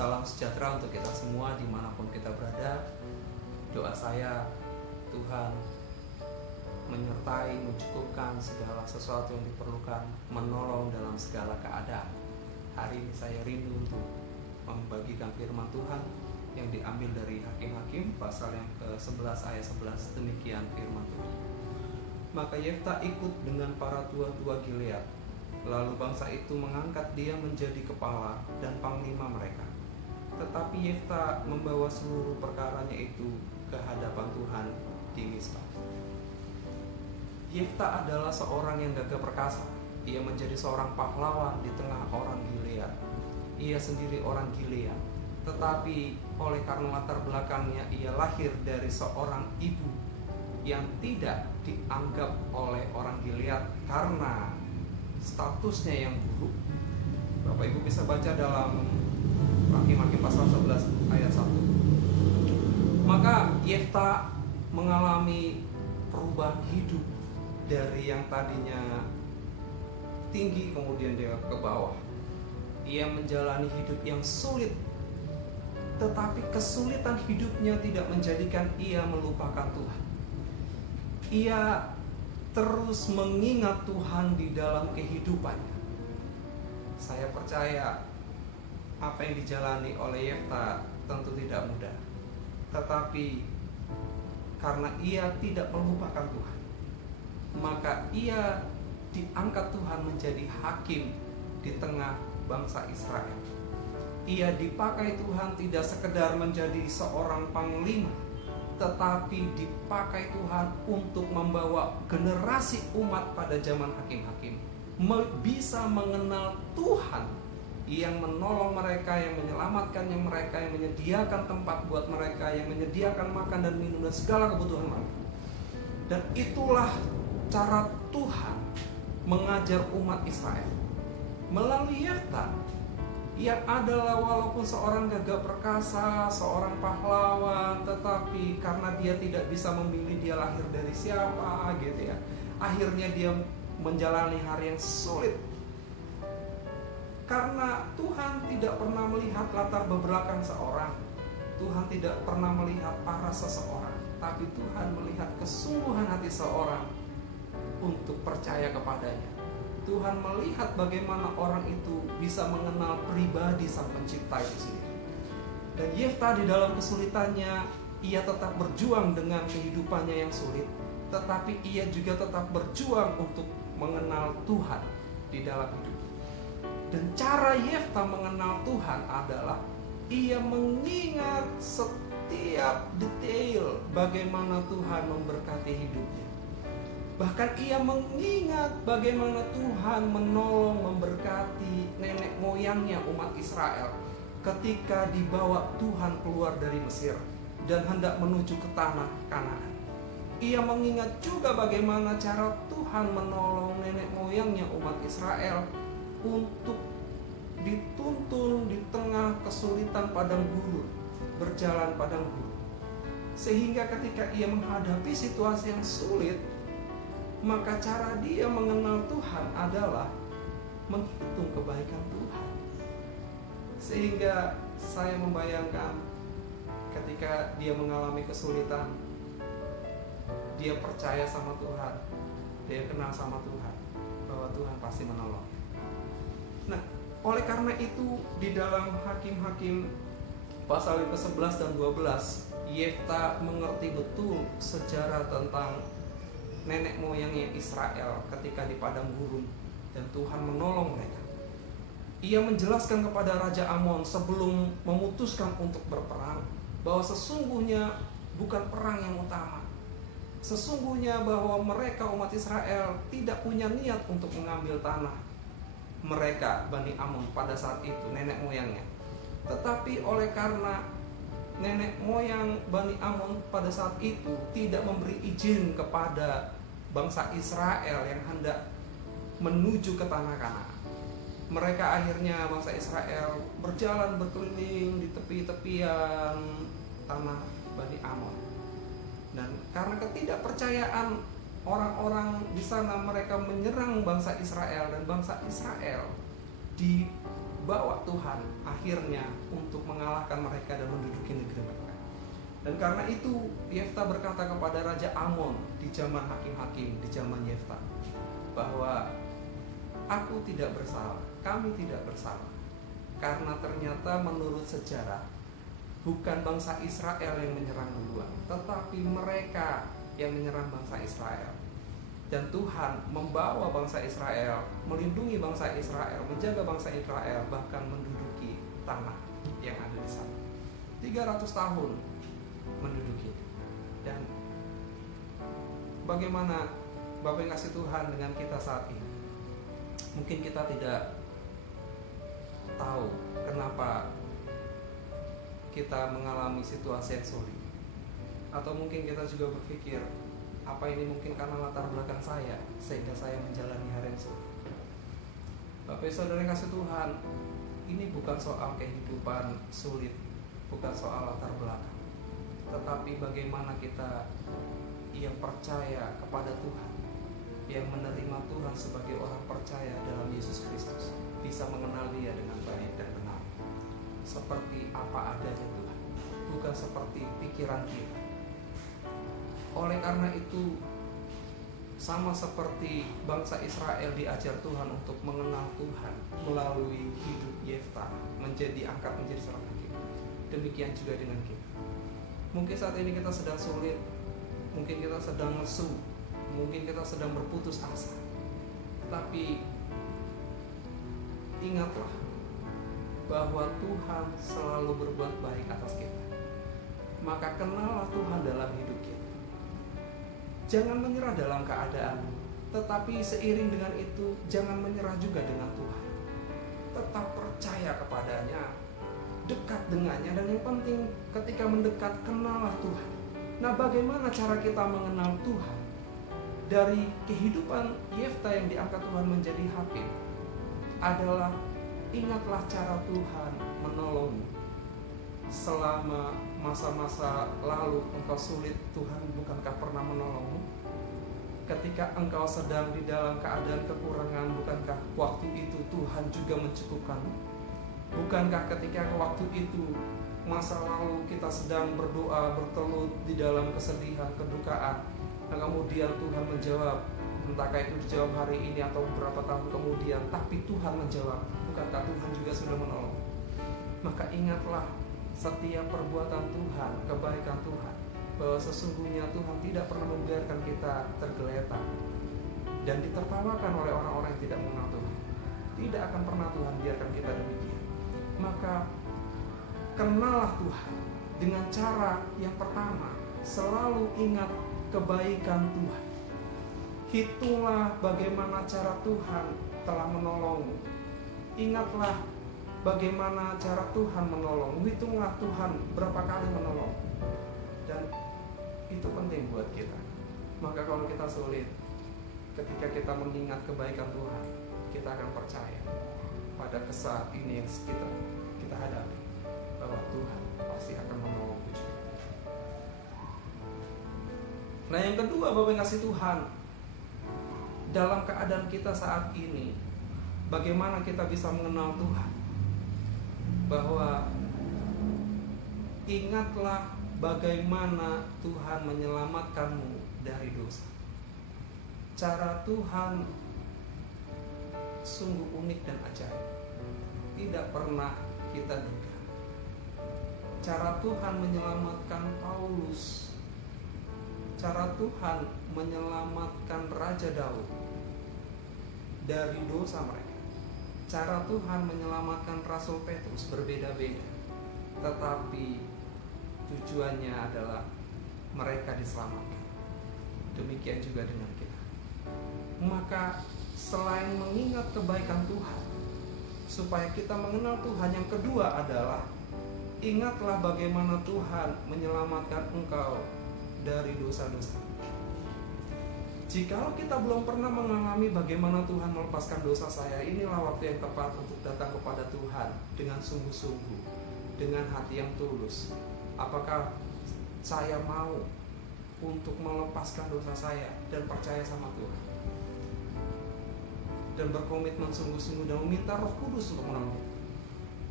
Salam sejahtera untuk kita semua dimanapun kita berada. Doa saya, Tuhan menyertai, mencukupkan segala sesuatu yang diperlukan, menolong dalam segala keadaan. Hari ini saya rindu untuk membagikan firman Tuhan yang diambil dari Hakim-Hakim pasal yang ke-11 ayat 11. Demikian firman Tuhan. Maka Yefta ikut dengan para tua-tua Gilead. Lalu bangsa itu mengangkat dia menjadi kepala dan panglima mereka. Tetapi Yefta membawa seluruh perkaranya itu ke hadapan Tuhan di Mizpah. Yefta adalah seorang yang gagah perkasa. Ia menjadi seorang pahlawan di tengah orang Gilead. Ia sendiri orang Gilead, tetapi oleh karena latar belakangnya ia lahir dari seorang ibu yang tidak dianggap oleh orang Gilead karena statusnya yang buruk. Bapak Ibu bisa baca dalam Hakim-Hakim pasal 11 ayat 1. Maka Yefta mengalami perubahan hidup dari yang tadinya tinggi kemudian dia ke bawah. Ia menjalani hidup yang sulit, tetapi kesulitan hidupnya tidak menjadikan ia melupakan Tuhan. Ia terus mengingat Tuhan di dalam kehidupannya. Saya percaya apa yang dijalani oleh Yefta tentu tidak mudah, tetapi karena ia tidak melupakan Tuhan, maka ia diangkat Tuhan menjadi hakim di tengah bangsa Israel. Ia dipakai Tuhan tidak sekedar menjadi seorang panglima, tetapi dipakai Tuhan untuk membawa generasi umat pada zaman Hakim-Hakim bisa mengenal Tuhan yang menolong mereka, yang menyelamatkan mereka, yang menyediakan tempat buat mereka, yang menyediakan makan dan minum dan segala kebutuhan mereka. Dan itulah cara Tuhan mengajar umat Israel melalui Yefta, yang adalah walaupun seorang gagah perkasa, seorang pahlawan, tetapi karena dia tidak bisa memilih dia lahir dari siapa gitu ya, akhirnya dia menjalani hari yang sulit. Karena Tuhan tidak pernah melihat latar belakang seorang, Tuhan tidak pernah melihat paras seseorang, tapi Tuhan melihat kesungguhan hati seorang untuk percaya kepadanya. Tuhan melihat bagaimana orang itu bisa mengenal pribadi Sang Pencipta itu sendiri. Dan Yefta di dalam kesulitannya, ia tetap berjuang dengan kehidupannya yang sulit, tetapi ia juga tetap berjuang untuk mengenal Tuhan di dalam hidup. Dan cara Yefta mengenal Tuhan adalah ia mengingat setiap detail bagaimana Tuhan memberkati hidupnya. Bahkan ia mengingat bagaimana Tuhan menolong, memberkati nenek moyangnya umat Israel ketika dibawa Tuhan keluar dari Mesir dan hendak menuju ke tanah Kanaan. Ia mengingat juga bagaimana cara Tuhan menolong nenek moyangnya umat Israel untuk dituntun di tengah kesulitan padang gurun, berjalan padang gurun. Sehingga ketika ia menghadapi situasi yang sulit, maka cara dia mengenal Tuhan adalah menghitung kebaikan Tuhan. Sehingga saya membayangkan ketika dia mengalami kesulitan, dia percaya sama Tuhan, dia kenal sama Tuhan, bahwa Tuhan pasti menolong. Nah, oleh karena itu di dalam Hakim-Hakim pasal ke-11 dan 12, Yefta mengerti betul sejarah tentang nenek moyangnya Israel ketika di padang gurun dan Tuhan menolong mereka. Ia menjelaskan kepada Raja Amon sebelum memutuskan untuk berperang bahwa sesungguhnya bukan perang yang utama. Sesungguhnya bahwa mereka umat Israel tidak punya niat untuk mengambil tanah mereka Bani Amon pada saat itu, nenek moyangnya. Tetapi oleh karena nenek moyang Bani Amon pada saat itu tidak memberi izin kepada bangsa Israel yang hendak menuju ke tanah Kanaan, mereka akhirnya bangsa Israel berjalan berkeliling di tepi-tepian tanah Bani Amon. Dan karena ketidakpercayaan orang-orang di sana, mereka menyerang bangsa Israel dan bangsa Israel di dibawa Tuhan akhirnya untuk mengalahkan mereka dan menduduki negeri mereka. Dan karena itu Yefta berkata kepada Raja Amon di zaman hakim-hakim, di zaman Yefta, bahwa aku tidak bersalah, kami tidak bersalah. Karena ternyata menurut sejarah bukan bangsa Israel yang menyerang duluan, tetapi mereka yang menyerang bangsa Israel. Dan Tuhan membawa bangsa Israel, melindungi bangsa Israel, menjaga bangsa Israel, bahkan menduduki tanah yang ada di sana. 300 tahun menduduki. Dan bagaimana Bapak yang kasih Tuhan dengan kita saat ini? Mungkin kita tidak tahu kenapa kita mengalami situasi yang sulit. Atau mungkin kita juga berpikir, apa ini mungkin karena latar belakang saya sehingga saya menjalani hari yang sulit. Bapak Saudara yang kasih Tuhan, ini bukan soal kehidupan sulit, bukan soal latar belakang, tetapi bagaimana kita yang percaya kepada Tuhan, yang menerima Tuhan sebagai orang percaya dalam Yesus Kristus, bisa mengenal Dia dengan baik dan benar, seperti apa adanya Tuhan, bukan seperti pikiran kita. Oleh karena itu, sama seperti bangsa Israel diajar Tuhan untuk mengenal Tuhan melalui hidup Yefta, angkat menjadi seorang hakim. Demikian juga dengan kita. Mungkin saat ini kita sedang sulit, mungkin kita sedang lesu, mungkin kita sedang berputus asa. Tapi ingatlah bahwa Tuhan selalu berbuat baik atas kita. Maka kenallah Tuhan dalam hidup kita. Jangan menyerah dalam keadaan, tetapi seiring dengan itu jangan menyerah juga dengan Tuhan. Tetap percaya kepadanya, dekat dengannya, dan yang penting ketika mendekat, kenallah Tuhan. Nah, bagaimana cara kita mengenal Tuhan? Dari kehidupan Yefta yang diangkat Tuhan menjadi hakim adalah, ingatlah cara Tuhan menolongmu. Selama masa-masa lalu engkau sulit, Tuhan bukankah pernah menolongmu? Ketika engkau sedang di dalam keadaan kekurangan, bukankah waktu itu Tuhan juga mencukupkanmu? Bukankah ketika waktu itu masa lalu kita sedang berdoa, bertelut di dalam kesedihan, kedukaan, dan kemudian Tuhan menjawab, entahkah itu dijawab hari ini atau beberapa tahun kemudian, tapi Tuhan menjawab, bukankah Tuhan juga sudah menolong? Maka ingatlah setiap perbuatan Tuhan, kebaikan Tuhan, bahwa sesungguhnya Tuhan tidak pernah membiarkan kita tergeletak dan ditertawakan oleh orang-orang yang tidak mengenal Tuhan. Tidak akan pernah Tuhan biarkan kita demikian. Maka kenallah Tuhan dengan cara yang pertama, selalu ingat kebaikan Tuhan. Hitunglah bagaimana cara Tuhan telah menolongmu. Ingatlah bagaimana cara Tuhan menolong. Hitunglah Tuhan berapa kali menolong. Dan itu penting buat kita. Maka kalau kita sulit, ketika kita mengingat kebaikan Tuhan, kita akan percaya pada saat ini yang kita hadapi, bahwa Tuhan pasti akan menolong kita. Nah, yang kedua, Bapak yang kasih Tuhan, dalam keadaan kita saat ini, bagaimana kita bisa mengenal Tuhan? Bahwa ingatlah bagaimana Tuhan menyelamatkanmu dari dosa. Cara Tuhan sungguh unik dan ajaib, tidak pernah kita duga. Cara Tuhan menyelamatkan Paulus, cara Tuhan menyelamatkan Raja Daud dari dosa mereka, cara Tuhan menyelamatkan Rasul Petrus berbeda-beda, tetapi tujuannya adalah mereka diselamatkan. Demikian juga dengan kita. Maka selain mengingat kebaikan Tuhan, supaya kita mengenal Tuhan, yang kedua adalah ingatlah bagaimana Tuhan menyelamatkan engkau dari dosa-dosa. Jikalau kita belum pernah mengalami bagaimana Tuhan melepaskan dosa saya, inilah waktu yang tepat untuk datang kepada Tuhan dengan sungguh-sungguh, dengan hati yang tulus. Apakah saya mau untuk melepaskan dosa saya dan percaya sama Tuhan, dan berkomitmen sungguh-sungguh dan meminta Roh Kudus untuk menolong.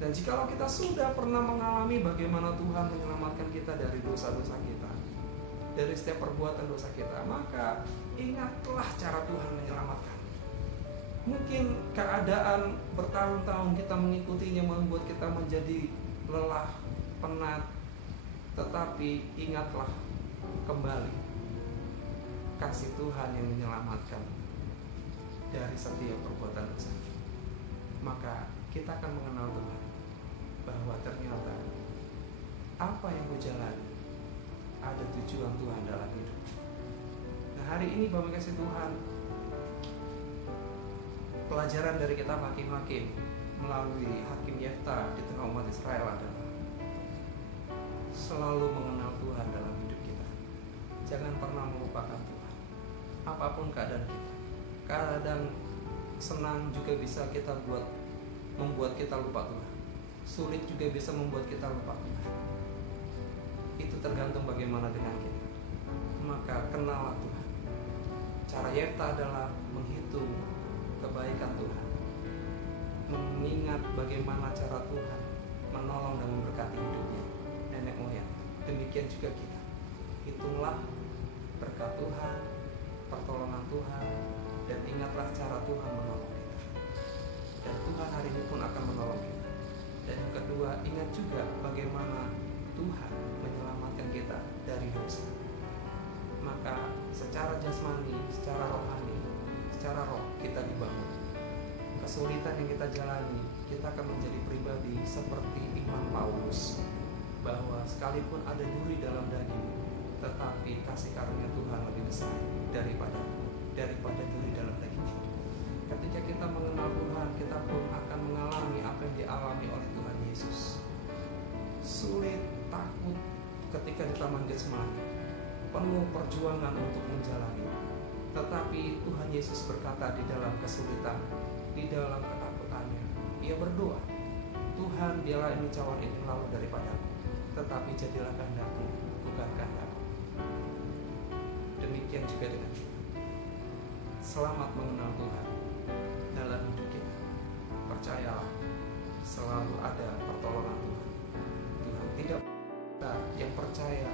Dan jikalau kita sudah pernah mengalami bagaimana Tuhan menyelamatkan kita dari dosa-dosa kita, dari setiap perbuatan dosa kita, maka ingatlah cara Tuhan menyelamatkan. Mungkin keadaan bertahun-tahun kita mengikutinya membuat kita menjadi lelah, penat, tetapi ingatlah kembali kasih Tuhan yang menyelamatkan dari setiap perbuatan dosa. Maka kita akan mengenal Tuhan, bahwa ternyata apa yang ku jalani ada tujuan Tuhan dalam hidup. Nah, hari ini Bapak kasih Tuhan, pelajaran dari kita hakim-hakim melalui Hakim Yefta di tengah umat Israel adalah selalu mengenal Tuhan dalam hidup kita. Jangan pernah melupakan Tuhan apapun keadaan kita. Kadang senang juga bisa membuat kita lupa Tuhan. Sulit juga bisa membuat kita lupa Tuhan. Itu tergantung bagaimana dengan kita. Maka kenallah Tuhan. Cara Yefta adalah menghitung kebaikan Tuhan, mengingat bagaimana cara Tuhan menolong dan memberkati hidupnya nenek moyang. Demikian juga kita. Hitunglah berkat Tuhan, pertolongan Tuhan, dan ingatlah cara Tuhan menolong kita. Dan Tuhan hari ini pun akan menolong kita. Dan yang kedua, ingat juga bagaimana Tuhan menyelamatkan kita dari dosa. Maka secara jasmani, secara rohani, secara roh kita dibangun. Kesulitan yang kita jalani, kita akan menjadi pribadi seperti Imam Paulus, bahwa sekalipun ada duri dalam daging, tetapi kasih karunia Tuhan lebih besar daripada duri dalam daging. Ketika kita mengenal Tuhan, kita pun akan mengalami apa yang dialami oleh Tuhan Yesus. Sulit, takut ketika di Taman Getsemani, penuh perjuangan untuk menjalani. Tetapi Tuhan Yesus berkata di dalam kesulitan, di dalam ketakutannya, Ia berdoa, Tuhan, biarlah ini cawan ini lalu daripadaku, tetapi jadilah kehendakmu, bukan kehendakku. Demikian juga dengan kita. Selamat mengenal Tuhan dalam hidup kita. Percayalah, selalu ada pertolongan Tuhan. Tuhan tidak kita yang percaya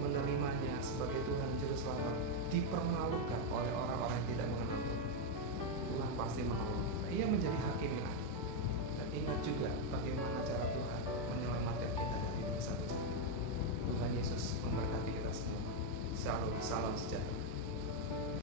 menerimanya sebagai Tuhan Juru Selamat dipermalukan oleh orang-orang yang tidak mengenal Tuhan. Tuhan pasti menolong kita. Ia menjadi hakim yang adil. Dan ingat juga bagaimana cara Tuhan menyelamatkan kita dari dosa-dosa. Tuhan Yesus memberkati kita semua. Shalom, salam sejahtera.